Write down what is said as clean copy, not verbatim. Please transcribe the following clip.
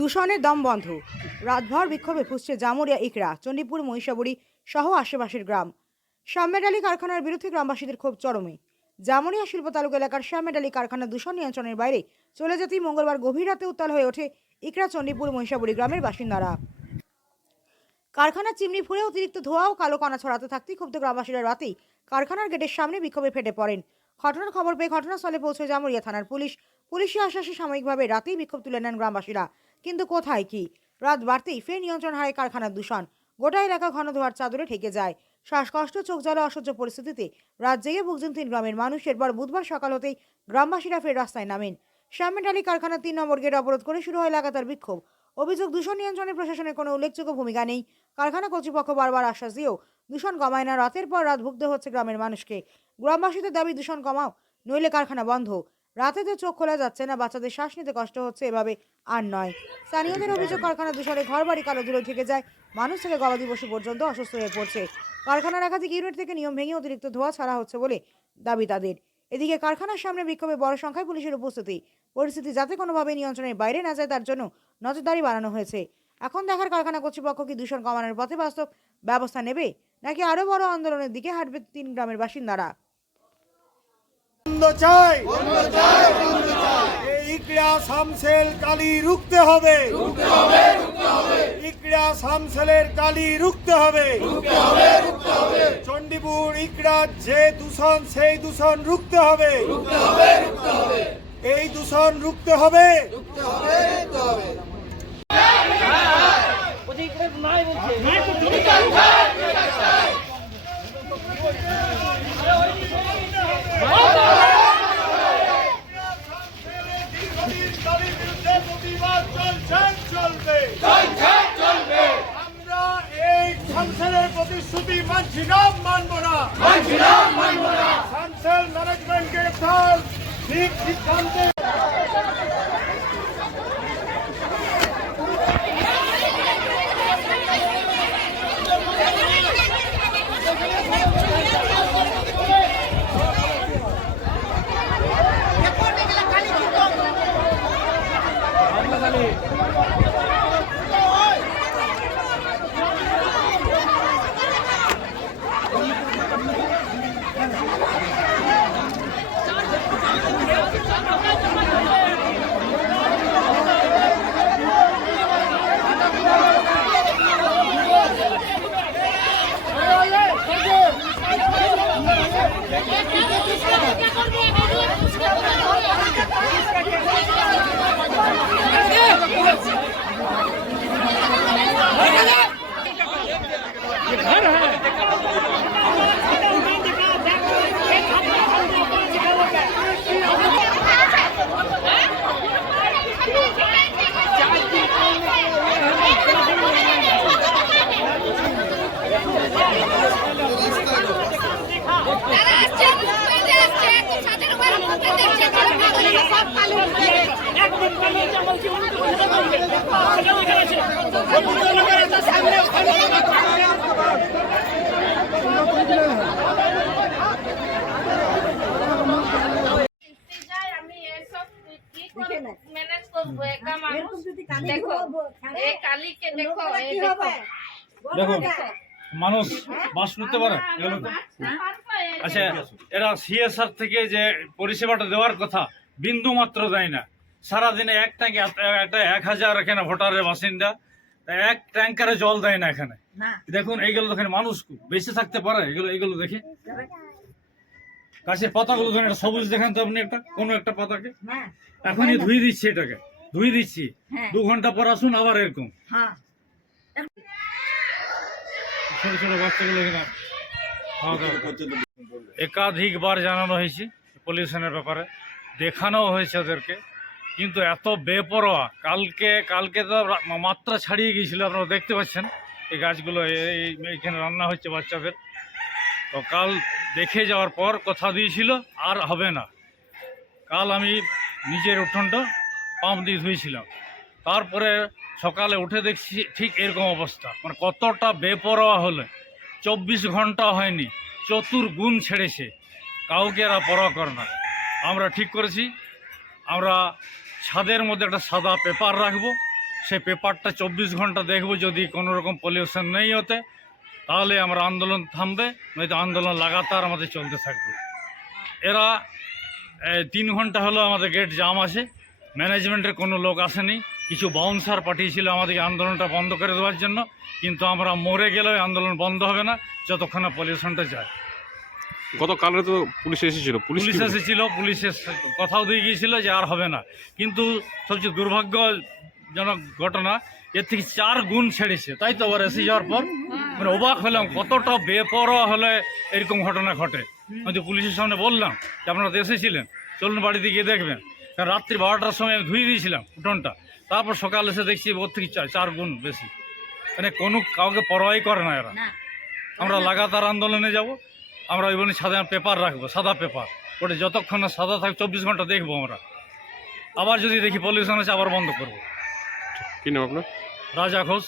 দূষণের দম বন্ধ। রাতভর বিক্ষোভে ফুঁসছে জামুরিয়া, ইকড়া, চণ্ডীপুর, মহিষাবুড়ি সহ আশেপাশের গ্রাম। শ্যামমেডালি কারখানার বিরুদ্ধে গ্রামবাসীদের ক্ষোভ চরমে। জামুরিয়া শিল্প তালুক এলাকার শ্যামমেডালি কারখানা দূষণ নিয়ন্ত্রণের বাইরে চলে যেতেই মঙ্গলবার গভীর রাতে উত্তাল হয়ে ওঠে ইকড়া, চণ্ডীপুর, মহিষাবুড়ি গ্রামের বাসিন্দারা। কারখানার চিমনি ফুঁড়ে অতিরিক্ত ধোঁয়া ও কালো কণা ছড়াতে থাকতেই ক্ষুব্ধ গ্রামবাসীরা রাতেই কারখানার গেটের সামনে বিক্ষোভে ফেটে পড়েন। ঘটনার খবর পেয়ে ঘটনাস্থলে পৌঁছে জামুরিয়া থানার পুলিশি আশ্বাসে সাময়িকভাবে রাতেই বিক্ষোভ তুলে নেন গ্রামবাসীরা। কিন্তু কোথায় কি, রাত বাড়তেই ফের নিয়ন্ত্রণ হারায় কারখানার দূষণ। গোটা এলাকা ঘন ধোঁয়ার চাদরে ঢেকে যায়। শ্বাসকষ্ট, চোখ জ্বালা, অসহ্য পরিস্থিতিতে রাত জেগে ভুগছেন 3 গ্রামের মানুষ। এরপর বুধবার সকাল হতেই গ্রামবাসীরা ফের রাস্তায় নামেন। শ্যামমেডালি কারখানার 3 নম্বর গেট অবরোধ করে শুরু হয় লাগাতার বিক্ষোভ। অভিযোগ, দূষণ নিয়ন্ত্রণে প্রশাসনের কোনো উল্লেখযোগ্য ভূমিকা নেই। কারখানা কর্তৃপক্ষ বারবার আশ্বাস দিয়েও দূষণ কমায় না। রাতের পর রাত ভুগতে হচ্ছে গ্রামের মানুষকে। গ্রামবাসীদের দাবি, দূষণ কমাও, নইলে কারখানা বন্ধ। রাতে তো চোখ খোলা যাচ্ছে না, বাচ্চাদের শ্বাস নিতে কষ্ট হচ্ছে, এভাবে আর নয়। স্থানীয়দের অভিযোগ, কারখানা দূষণে ঘরবাড়ি কালো ধুলো ঢেকে যায়। মানুষ থেকে গবাদি পশু পর্যন্ত অসুস্থ হয়ে পড়ছে। কারখানার একাধিক ইউনিট থেকে নিয়ম ভেঙে অতিরিক্ত ধোঁয়া ছাড়া হচ্ছে বলে দাবি তাদের। এদিকে কারখানার সামনে বিক্ষোভে বড় সংখ্যায় পুলিশের উপস্থিতি। পরিস্থিতি যাতে কোনোভাবে নিয়ন্ত্রণের বাইরে না যায় তার জন্য নজরদারি বাড়ানো হয়েছে। এখন দেখার কারখানা কর্তৃপক্ষ কি দূষণ কমানোর পথে বাস্তব ব্যবস্থা নেবে, নাকি আরো বড় আন্দোলনের দিকে হাঁটবে 3 গ্রামের বাসিন্দারা। ইকড়া শামসেল কালি রুখতে হবে, ইকড়া শামসেলের কালি রুখতে হবে। চণ্ডীপুর ইকড়ার যে দূষণ, সেই দূষণ রুখতে হবে। এই দূষণ রুখতে হবে। আমরা এই শামসেলের প্রতিশ্রুতি মানছি না, মানব না। শামসেল ম্যানেজমেন্টকে ঠিক সিদ্ধান্তে ম্যানেজ করবো একা মানুষ। দেখো এই কালীকে দেখো, এই দেখো দেখো মানুষ বাস করতে পারে। আচ্ছা, এরা সিএসআর থেকে যে পরিষেবাটা দেওয়ার কথা বিন্দু মাত্র দেয় না। সারাদিনে এক ট্যাঙ্ক, একটা 1000 এখানে ভোটারের বাসিন্দা, এক ট্যাঙ্কারে জল দেয় না এখানে। দেখুন এইগুলো দেখেন, মানুষ বেঁচে থাকতে পারে? এগুলো দেখে গাছের পাতাগুলো ধরেন, একটা সবুজ দেখেন তো আপনি, একটা কোনো একটা পাতাকে এখনই ধুয়ে দিচ্ছি, এটাকে ধুয়ে দিচ্ছি, 2 ঘন্টা পর আসুন আবার এরকম। ছোট ছোট বাচ্চাগুলো এখানে খাওয়া দাওয়া করছে। একাধিকবার জানানো হয়েছে পলিউশনের ব্যাপারে, দেখানো হয়েছে ওদেরকে, কিন্তু এত বেপরোয়া। কালকে তো মাত্রা ছাড়িয়ে গিয়েছিল, আপনারা দেখতে পাচ্ছেন। এই গাছগুলো এইখানে রান্না হচ্ছে বাচ্চাদের। তো কাল দেখে যাওয়ার পর কথা দিয়েছিল আর হবে না। কাল আমি নিজের উঠোনটা পাম্প দিয়ে ধুয়েছিলাম, তারপরে সকালে উঠে দেখছি ঠিক এরকম অবস্থা। মানে কতটা বেপরোয়া হলে, 24 ঘন্টা হয়নি, চতুর্গুণ ছেড়েছে। কাউকে এরা পরোয়া করে না। আমরা ঠিক করেছি, আমরা ছাদের মধ্যে একটা সাদা পেপার রাখবো, সেই পেপারটা 24 ঘন্টা দেখব, যদি কোনো রকম পলিউশন নেই হতে তাহলে আমরা আন্দোলন থামবে, নয়তো আন্দোলন লাগাতার আমাদের চলতে থাকবে। এরা 3 ঘন্টা হলো আমাদের গেট জাম আছে, ম্যানেজমেন্টের কোনো লোক আসেনি, কিছু বাউন্সার পাঠিয়েছিল আমাদেরকে আন্দোলনটা বন্ধ করে দেওয়ার জন্য, কিন্তু আমরা মরে গেলেও আন্দোলন বন্ধ হবে না যতক্ষণ না পলিউশনটা যায়। গতকালে তো পুলিশ এসেছিল, পুলিশ এসেছিল, পুলিশের কথাও দিয়ে গিয়েছিল যে আর হবে না, কিন্তু সবচেয়ে দুর্ভাগ্যজনক ঘটনা এর থেকে 4 গুণ ছেড়েছে। তাই তো আবার এসে যাওয়ার পর মানে অবাক হলাম কতটা বেপরোয়া হলে এরকম ঘটনা ঘটে। আমি তো পুলিশের সামনে বললাম যে আপনারা তো এসেছিলেন, চলুন বাড়িতে গিয়ে দেখবেন, কারণ রাত্রি 12টার সময় আমি ধুয়ে দিয়েছিলাম উঠোনটা, তারপর সকাল এসে দেখছি ওর থেকে 4 গুণ বেশি, মানে কোনো কাউকে পরোয়াই করে না এরা। আমরা লাগাতার আন্দোলনে যাব, আমরা ওই বলি সাদা পেপার রাখবো, সাদা পেপার, ওটা যতক্ষণ না সাদা থাকে 24 ঘন্টা দেখবো আমরা, আবার যদি দেখি পলিউশন আছে আবার বন্ধ করবো। কি নাম আপনার? রাজা ঘোষ।